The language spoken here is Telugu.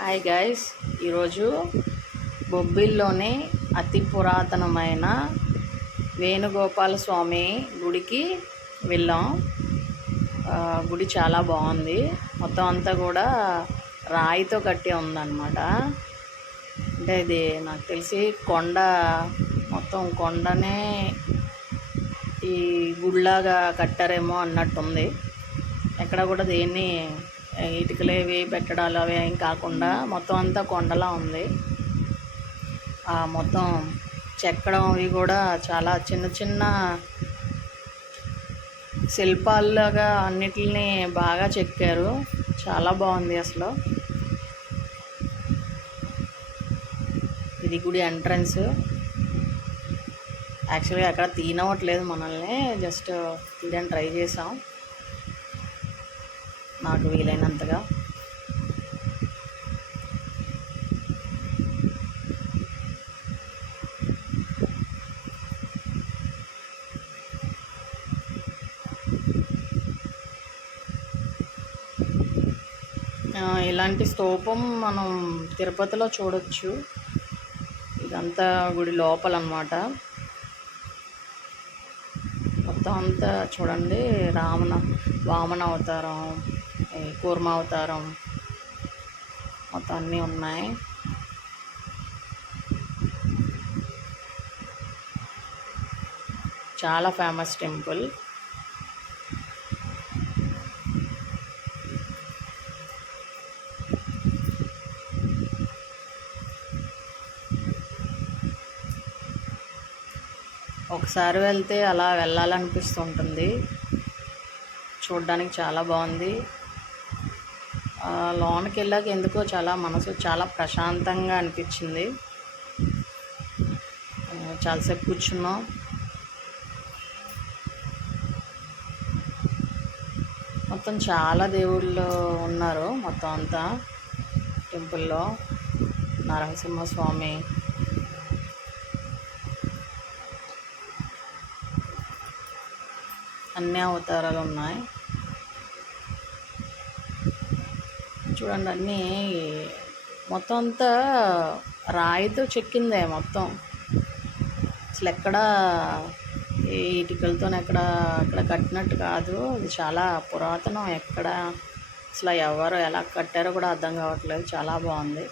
హాయ్ గైస్, ఈరోజు బొబ్బిల్లోని అతి పురాతనమైన వేణుగోపాల స్వామి గుడికి వెళ్ళాం. గుడి చాలా బాగుంది. మొత్తం అంతా కూడా రాయితో కట్టి ఉందన్నమాట. అంటే ఇది నాకు తెలిసి కొండ, మొత్తం కొండనే ఈ గుడిలాగా కట్టారేమో అన్నట్టుంది. ఎక్కడ కూడా దేన్ని ఇటుకలు అవి పెట్టడాలు అవి ఏం కాకుండా మొత్తం అంతా కొండలా ఉంది. మొత్తం చెక్కడం అవి కూడా చాలా చిన్న చిన్న శిల్పాల్లాగా అన్నిటిని బాగా చెక్కారు. చాలా బాగుంది అసలు. ఇది గుడి ఎంట్రన్స్. యాక్చువల్గా ఎక్కడ తీయనవట్లేదు మనల్ని, జస్ట్ తీయడానికి ట్రై చేసాం నాకు వీలైనంతగా. ఇలాంటి స్తూపం మనం తిరుపతిలో చూడొచ్చు. ఇదంతా గుడి లోపల అన్నమాట. మొత్తం అంతా చూడండి, వామన అవతారం, కూర్మ అవతారం మొత్తం అన్నీ ఉన్నాయి. చాలా ఫేమస్ టెంపుల్. ఒకసారి వెళ్తే అలా వెళ్ళాలనిపిస్తుంటుంది. చూడడానికి చాలా బాగుంది. లోనికి వెళ్ళాక ఎందుకో మనసు చాలా ప్రశాంతంగా అనిపించింది. చాలాసేపు కూర్చున్నాం. మొత్తం చాలా దేవుళ్ళు ఉన్నారు మొత్తం అంతా టెంపుల్లో. నరసింహస్వామి, అన్ని అవతారాలు ఉన్నాయి. చూడండి, అన్నీ మొత్తం అంతా రాయితో చెక్కిందే మొత్తం. అసలు ఎక్కడ ఇటుకలతో అక్కడ కట్టినట్టు కాదు. ఇది చాలా పురాతనం. ఎక్కడ అసలు ఎవరు ఎలా కట్టారో కూడా అర్థం కావట్లేదు. చాలా బాగుంది.